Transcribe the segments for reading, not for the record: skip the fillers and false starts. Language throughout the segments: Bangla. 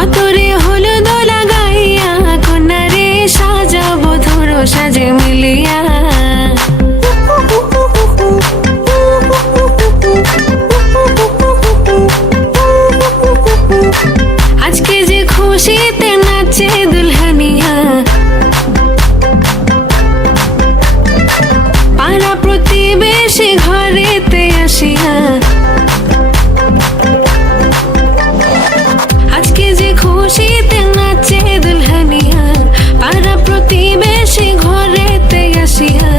গতরে হলুদ লাগাইয়া কন্যারে সাজাবো ধরো সাজে মিলিয়া। আজকে যে খুশিতে নাচে দুলহানিয়া, পাড়া প্রতিবেশী ঘরেতে আসিয়া। আজকে যে খুশিতে নাচে দুলহানিয়া, পাড়া প্রতিবেশী ঘরেতে আসিয়া।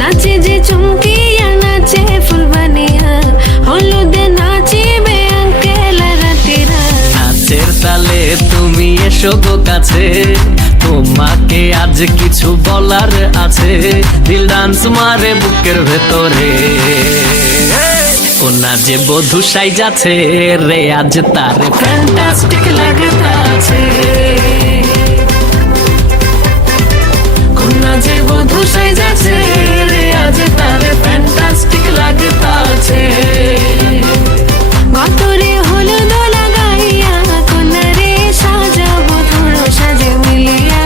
নাচে যে চুমকিয়া নাচে ফুলবানিয়া, হলুদে নাচিবে আঙ্কেল রাতিরা। নাচের তালে তুমি এসো গো কাছে, তোমাকে আজ কিছু বলার আছে। দিল ডান্স মারে বুকের ভেতরে, কোনা যে বধূ সাইজাছে রে আজ তার ফ্যান্টাস্টিক লাগতাছে। কোনা যে বধূ সাইজাছে রে আজ তার ফ্যান্টাস্টিক লাগতাছে। গতরে হলুদ লাগাইয়া কন্যারে সাজাবো ধরো সাজে মিলিয়া।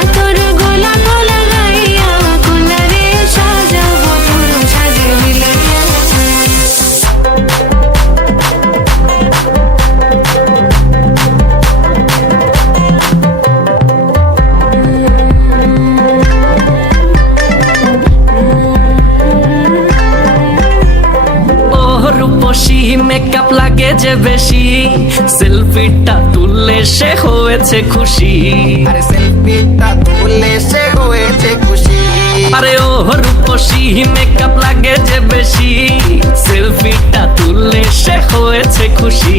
আতর গোলাপ লাগাইয়া কন্যারে সাজাবো ধরো সাজে মিলিয়া। রূপসী মেকআপ লাগে যে বেশি, সেলফিটা তুললে সে হয়েছে খুশি। আরে সেলফিটা তুললে সে হয়েছে খুশি। আরে ও রূপসী মেকআপ লাগে যে বেশি, সেলফিটা তুললে সে হয়েছে খুশি।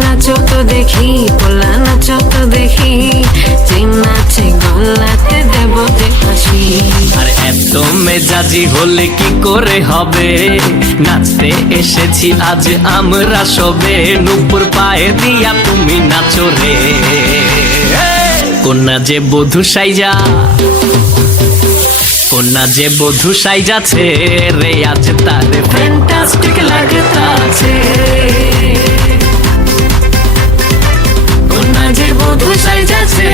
নাচো তো দেখি পোলা নাচো তো দেখি, যে নাচে গলাতে দেব যে হাসি। আর এত মেজাজি হলে কি করে হবে, নাচতে এসেছি আজ আমরা সবে। নুপুর পায়ে দিয়া তুমি নাচো রে, কোনা যে বধূ সাইজা, কোনা যে বধূ সাইজাছে রে আজ তার ফ্যান্টাস্টিক লাগতাছে। কোনা যে বধূ সাইজাছে